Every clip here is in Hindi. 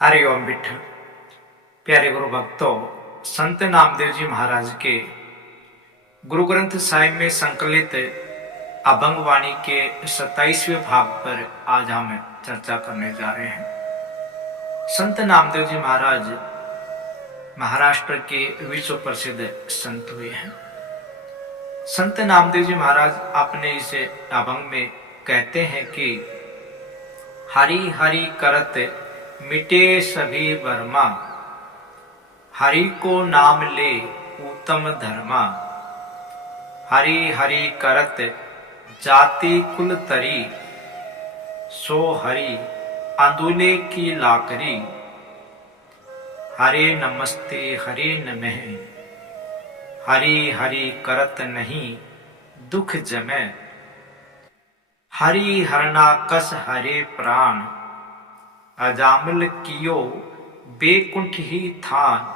हरि ओम विठल। प्यारे गुरु भक्तों, संत नामदेव जी महाराज के गुरु ग्रंथ साहिब में संकलित अभंग वाणी के 27वें भाग पर आज हम चर्चा करने जा रहे हैं। संत नामदेव जी महाराज महाराष्ट्र के विश्व प्रसिद्ध संत हुए हैं। संत नामदेव जी महाराज अपने इस अभंग में कहते हैं कि हरि हरि करत मिटे सभी वर्मा, हरि को नाम ले उत्तम धर्मा। हरि हरि करत जाति कुल तरी, सो हरि अंदुले की लाकरी। हरे नमस्ते हरे नमः, हरि हरि करत नहीं दुख जमै। हरि हरना कस हरे प्राण, अजामिल कियो बेकुंठ ही थान।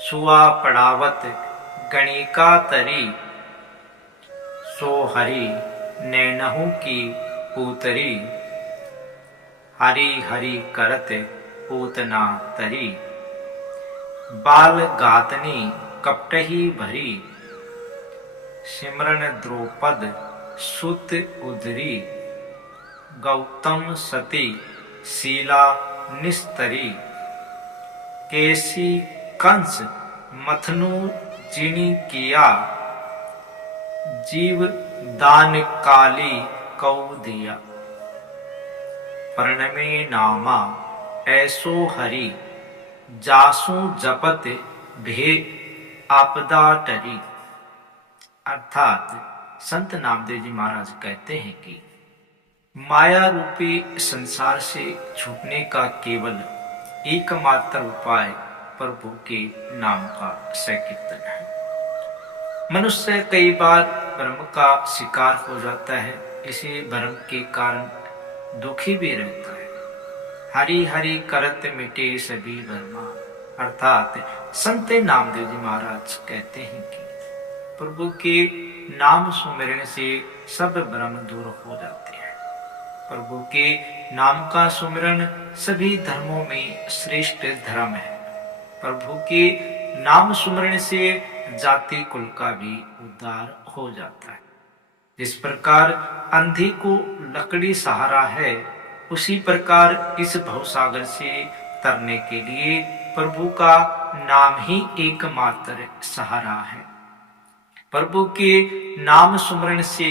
सुआ पड़ावत गणिका तरी, सो हरि नैनहु की पूतरी। हरि हरि करत पूतना तरी, बाल गातनी कपटही भरी। सिमरन द्रौपद सुत उदरी, गौतम सती शीला निस्तरी। केसी कंस मथनु जिनी किया, जीव दान काली कौ दिया। प्रणमे नामा ऐसो हरि, जासु जपत भे आपदा टरी। अर्थात संत नामदेव जी महाराज कहते हैं कि माया रूपी संसार से छूटने का केवल एकमात्र उपाय प्रभु के नाम का संकीर्तन है। मनुष्य कई बार भ्रम का शिकार हो जाता है, इसी भ्रम के कारण दुखी भी रहता है। हरि हरि करत मिटे सभी भ्रमा, अर्थात संत नामदेव जी महाराज कहते हैं कि प्रभु के नाम सुमिरन से सब भ्रम दूर हो जाते हैं। प्रभु के नाम का सुमिरन सभी धर्मों में श्रेष्ठ धर्म है। प्रभु के नाम सुमिरन से जाति कुल का भी उद्धार हो जाता है। जिस प्रकार अंधी को लकड़ी सहारा है, उसी प्रकार इस भवसागर से तरने के लिए प्रभु का नाम ही एकमात्र सहारा है। प्रभु के नाम सुमरण से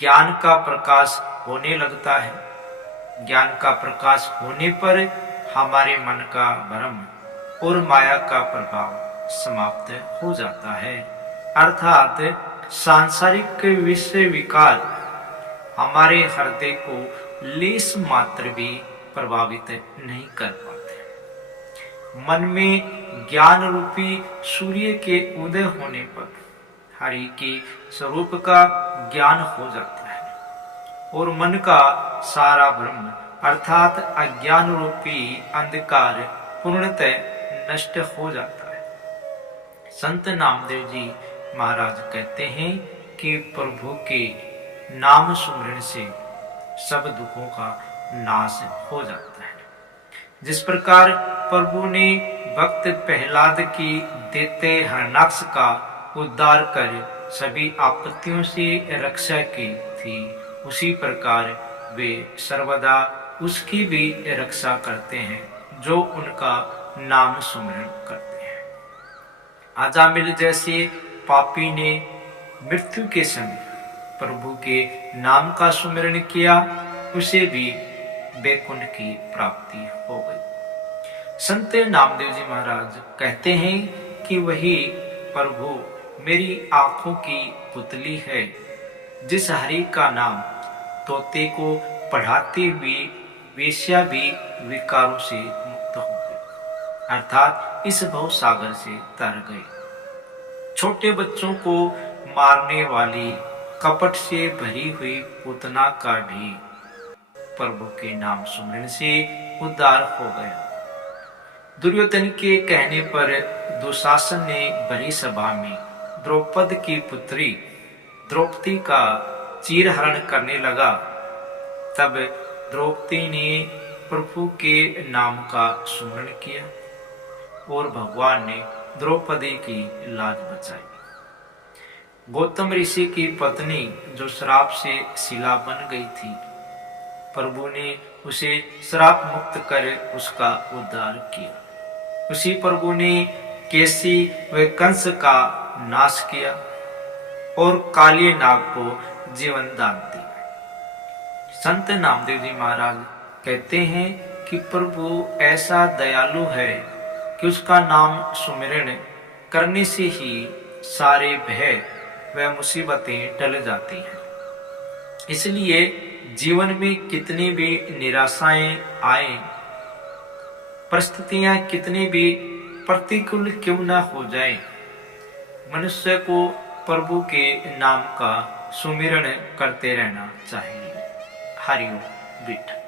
ज्ञान का प्रकाश होने लगता है। ज्ञान का प्रकाश होने पर हमारे मन का भ्रम और माया का प्रभाव समाप्त हो जाता है। अर्थात सांसारिक विषय विकार हमारे हृदय को लेस मात्र भी प्रभावित नहीं कर पाते। मन में ज्ञान रूपी सूर्य के उदय होने पर हरि के स्वरूप का ज्ञान हो जाता है और मन का सारा भ्रम अर्थात अज्ञान रूपी अंधकार पूर्णतः नष्ट हो जाता है। संत नामदेव जी महाराज कहते हैं कि प्रभु के नाम सुमरण से सब दुखों का नाश हो जाता है। जिस प्रकार प्रभु ने भक्त प्रहलाद की देते हरणाक्ष का उद्धार कर सभी आपत्तियों से रक्षा की थी, उसी प्रकार वे सर्वदा उसकी भी रक्षा करते हैं जो उनका नाम सुमरण करते हैं। अजामिल जैसे पापी ने मृत्यु के समय प्रभु के नाम का सुमिरन किया, उसे भी बैकुंठ की प्राप्ति हो गई। संत नामदेव जी महाराज कहते हैं कि वही प्रभु मेरी आंखों की पुतली है, जिस हरि का नाम तोते को पढ़ाते हुए वेश्या भी विकारों से मुक्त हो गई, अर्थात इस भव सागर से तर गए। छोटे बच्चों को मारने वाली कपट से भरी हुई पूतना का भी प्रभु के नाम सुमरण से उद्धार हो गया। दुर्योधन के कहने पर दुशासन ने बड़ी सभा में द्रौपद की पुत्री द्रौपदी का चीरहरण करने लगा। तब द्रौपदी ने प्रभु के नाम का स्मरण किया और भगवान ने द्रौपदी की लाज बचाई। गौतम ऋषि की पत्नी जो श्राप से शिला बन गई थी, प्रभु ने उसे श्राप मुक्त कर उसका उद्धार किया। उसी प्रभु ने केसी व कंस का नाश किया और काली नाग को जीवन दान दिया। संत नामदेव जी महाराज कहते हैं कि प्रभु ऐसा दयालु है कि उसका नाम सुमिरन करने से ही सारे भय व मुसीबतें टल जाती हैं। इसलिए जीवन में कितनी भी निराशाएं आए, परिस्थितियां कितनी भी प्रतिकूल क्यों न हो जाए, मनुष्य को प्रभु के नाम का सुमिरन करते रहना चाहिए। हरि ओम। विठ्ठल।